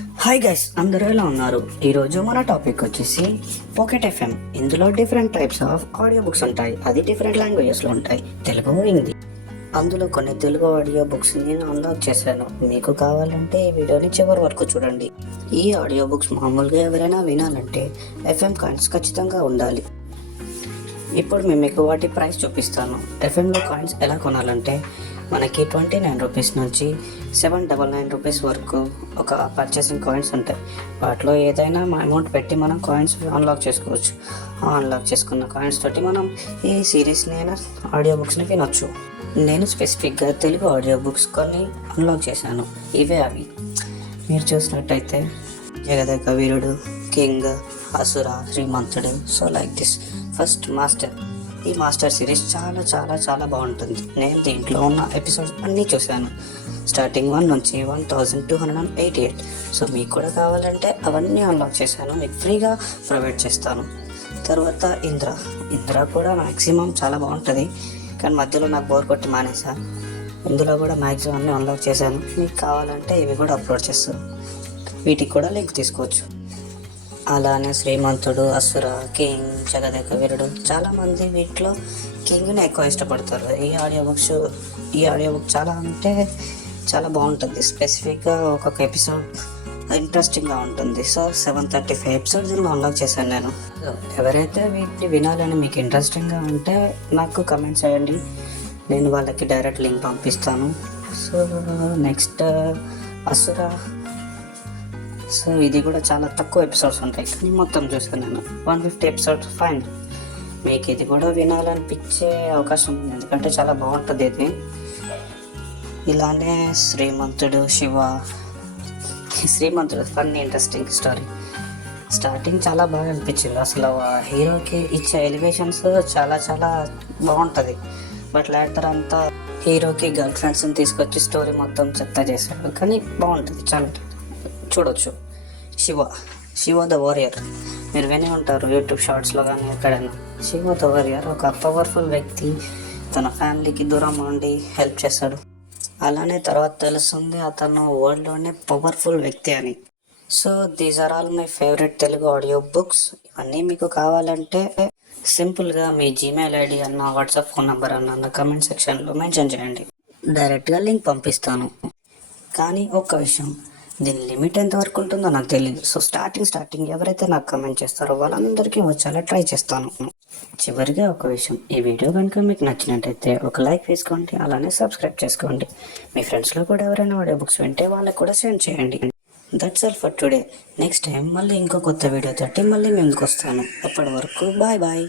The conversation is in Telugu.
హాయ్ గైస్, అందరూ ఎలా ఉన్నారు? ఈరోజు మన టాపిక్ వచ్చేసి పాకెట్ ఎఫ్ఎం. ఇందులో different types of audio books ఉంటాయి. అది డిఫరెంట్ లాంగ్వేజెస్లో ఉంటాయి, తెలుగు, హిందీ. అందులో కొన్ని తెలుగు ఆడియో బుక్స్ నేను అన్లాక్ చేశాను. మీకు కావాలంటే ఈ వీడియోని చివరి వరకు చూడండి. ఈ ఆడియో బుక్స్ మామూలుగా ఎవరైనా వినాలంటే ఎఫ్ఎం కాయిన్స్ ఖచ్చితంగా ఉండాలి. ఇప్పుడు మేము మీకు వాటి ప్రైస్ చూపిస్తాను. ఎఫ్ఎంలో కాయిన్స్ ఎలా కొనాలంటే మనకి 29 రూపీస్ నుంచి 799 రూపీస్ వరకు ఒక పర్చేసింగ్ కాయిన్స్ ఉంటాయి. వాటిలో ఏదైనా అమౌంట్ పెట్టి మనం కాయిన్స్ అన్లాక్ చేసుకోవచ్చు. అన్లాక్ చేసుకున్న కాయిన్స్ తోటి మనం ఈ సిరీస్ని అయినా ఆడియో బుక్స్ని వినొచ్చు. నేను స్పెసిఫిక్గా తెలుగు ఆడియో బుక్స్ కొన్ని అన్లాక్ చేశాను. ఇవే అవి. మీరు చూసినట్టయితే Jagadeka Veerudu, King, Asura, Srimanthudu. So like this. First Master. ఈ మాస్టర్ సిరీస్ చాలా చాలా చాలా బాగుంటుంది. నేను దీంట్లో ఉన్న ఎపిసోడ్స్ అన్నీ చూశాను. స్టార్టింగ్ 1 నుంచి 1288. సో మీకు కూడా కావాలంటే అవన్నీ అన్లాక్ చేశాను, మీకు ఫ్రీగా ప్రొవైడ్ చేస్తాను. తర్వాత ఇంద్ర కూడా మ్యాక్సిమం చాలా బాగుంటుంది, కానీ మధ్యలో నాకు బోర్ కొట్టి మానేసా. ఇందులో కూడా మ్యాక్సిమం అన్నీ అన్లాక్ చేశాను. మీకు కావాలంటే ఇవి కూడా అప్లోడ్ చేస్తాను, వీటికి కూడా లింక్ తీసుకోవచ్చు. అలానే శ్రీమంతుడు, అసుర, కింగ్, జగదేక వీరుడు. చాలామంది వీటిలో కింగ్ని ఎక్కువ ఇష్టపడతారు. ఈ ఆడియో బుక్ చాలా అంటే చాలా బాగుంటుంది. స్పెసిఫిక్గా ఒక్కొక్క ఎపిసోడ్ ఇంట్రెస్టింగ్గా ఉంటుంది. సో 735 ఎపిసోడ్స్ అన్లాక్ చేశాను నేను. ఎవరైతే వీటిని వినాలని మీకు ఇంట్రెస్టింగ్గా ఉంటే నాకు కమెంట్ చేయండి, నేను వాళ్ళకి డైరెక్ట్ లింక్ పంపిస్తాను. సో నెక్స్ట్ అసుర. సో ఇది కూడా చాలా తక్కువ ఎపిసోడ్స్ ఉంటాయి, కానీ మొత్తం చూసాను నేను. 150 ఎపిసోడ్స్ ఫైన్. మీకు ఇది కూడా వినాలనిపించే అవకాశం ఉంది, ఎందుకంటే చాలా బాగుంటుంది ఇది. ఇలానే శ్రీమంతుడు ఫన్నీ ఇంట్రెస్టింగ్ స్టోరీ. స్టార్టింగ్ చాలా బాగా అనిపించింది. అసలు హీరోకి ఇచ్చే ఎలివేషన్స్ చాలా చాలా బాగుంటుంది. బట్ లేటర్ అంతా హీరోకి గర్ల్ ఫ్రెండ్స్ని తీసుకొచ్చి స్టోరీ మొత్తం చెత్త చేశాడు, కానీ బాగుంటుంది, చాలా చూడొచ్చు. Shiva the warrior. మీరు వినే ఉంటారు యూట్యూబ్ షార్ట్స్లో కానీ ఎక్కడైనా. శివ ద వారియర్ ఒక పవర్ఫుల్ వ్యక్తి, తన ఫ్యామిలీకి దూరం ఉండి హెల్ప్ చేస్తాడు. అలానే తర్వాత తెలుస్తుంది అతను వరల్డ్లోనే పవర్ఫుల్ వ్యక్తి అని. So these are all my favourite Telugu audio books. ఇవన్నీ మీకు కావాలంటే సింపుల్గా మీ జీమెయిల్ ఐడి అన్న, వాట్సాప్ ఫోన్ నెంబర్ అన్న కమెంట్ సెక్షన్లో మెన్షన్ చేయండి, డైరెక్ట్గా లింక్ పంపిస్తాను. కానీ ఒక్క విషయం, దీని లిమిట్ ఎంతవరకు ఉంటుందో నాకు తెలియదు. సో స్టార్టింగ్ ఎవరైతే నాకు కమెంట్ చేస్తారో వాళ్ళందరికీ వచ్చేలా ట్రై చేస్తాను. చివరిగా ఒక విషయం, ఈ వీడియో కనుక మీకు నచ్చినట్టయితే ఒక లైక్ వేసుకోండి, అలానే సబ్స్క్రైబ్ చేసుకోండి. మీ ఫ్రెండ్స్లో కూడా ఎవరైనా ఆడియో బుక్స్ వింటే వాళ్ళకి కూడా సెండ్ చేయండి. That's all for today. Next time మళ్ళీ ఇంకో కొత్త వీడియో తోటి మళ్ళీ ముందుకు వస్తాను. అప్పటి వరకు బాయ్.